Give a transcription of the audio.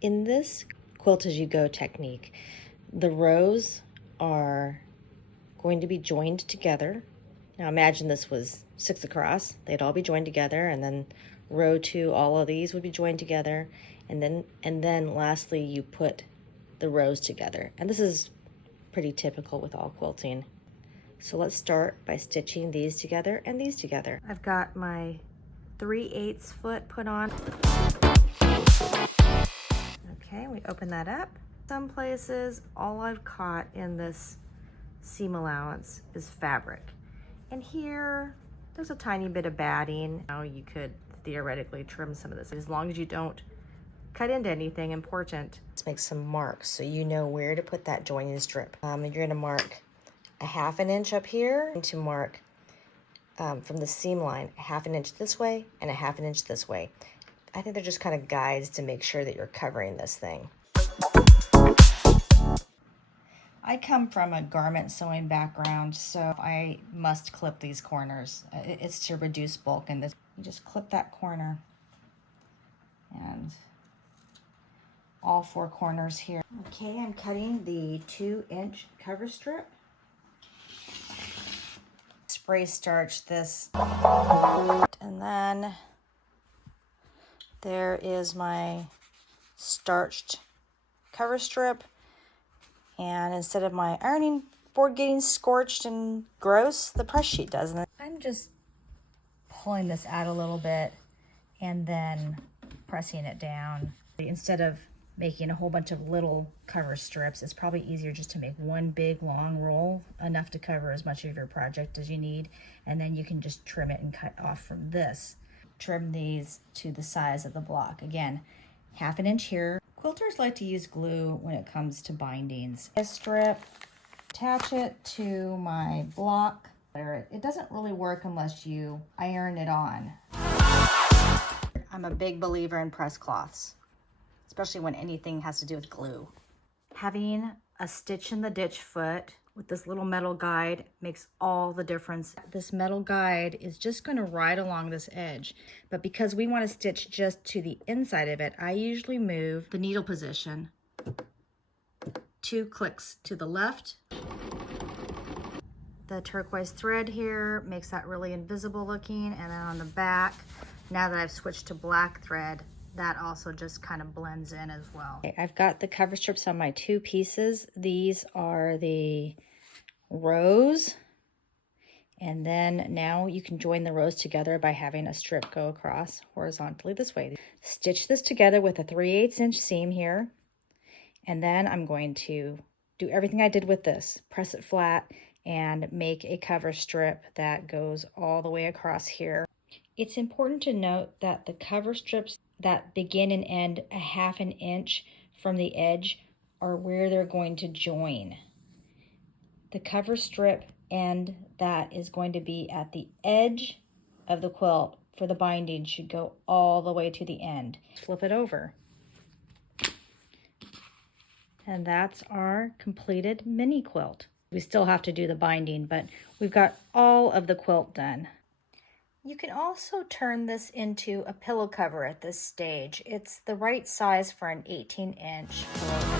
In this quilt-as-you-go technique, the rows are going to be joined together. Now imagine this was 6 across. They'd all be joined together, and then row 2, all of these would be joined together, and then lastly you put the rows together. And this is pretty typical with all quilting. So let's start by stitching these together and these together. I've got my 3/8 foot put on. Okay, we open that up. Some places, all I've caught in this seam allowance is fabric. And here, there's a tiny bit of batting. Now you could theoretically trim some of this, as long as you don't cut into anything important. Let's make some marks so you know where to put that joining strip. You're gonna mark a 1/2 inch up here, and to mark from the seam line, a 1/2 inch this way and a 1/2 inch this way. I think they're just kind of guides to make sure that you're covering this thing. I come from a garment sewing background, so I must clip these corners. It's to reduce bulk, and this, you just clip that corner and all 4 corners here. Okay, I'm cutting the 2-inch cover strip. Spray starch this, and then there is my starched cover strip. And instead of my ironing board getting scorched and gross, the press sheet does. And I'm just pulling this out a little bit and then pressing it down. Instead of making a whole bunch of little cover strips, it's probably easier just to make one big long roll, enough to cover as much of your project as you need, and then you can just trim it and cut off from this. Trim these to the size of the block. Again, 1/2 inch here. Quilters like to use glue when it comes to bindings. A strip, attach it to my block. It doesn't really work unless you iron it on. I'm a big believer in press cloths, especially when anything has to do with glue. Having a stitch in the ditch foot with this little metal guide makes all the difference. This metal guide is just going to ride along this edge, but because we want to stitch just to the inside of it, I usually move the needle position 2 clicks to the left. The turquoise thread here makes that really invisible looking, and then on the back, now that I've switched to black thread, that also just kind of blends in as well. Okay, I've got the cover strips on my 2 pieces. These are the rows, and then now you can join the rows together by having a strip go across horizontally this way. Stitch this together with a 3/8 inch seam here, and then I'm going to do everything I did with this, press it flat and make a cover strip that goes all the way across here. It's important to note that the cover strips that begin and end a 1/2 inch from the edge are where they're going to join. The cover strip end that is going to be at the edge of the quilt for the binding should go all the way to the end. Flip it over. And that's our completed mini quilt. We still have to do the binding, but we've got all of the quilt done. You can also turn this into a pillow cover at this stage. It's the right size for an 18-inch pillow cover.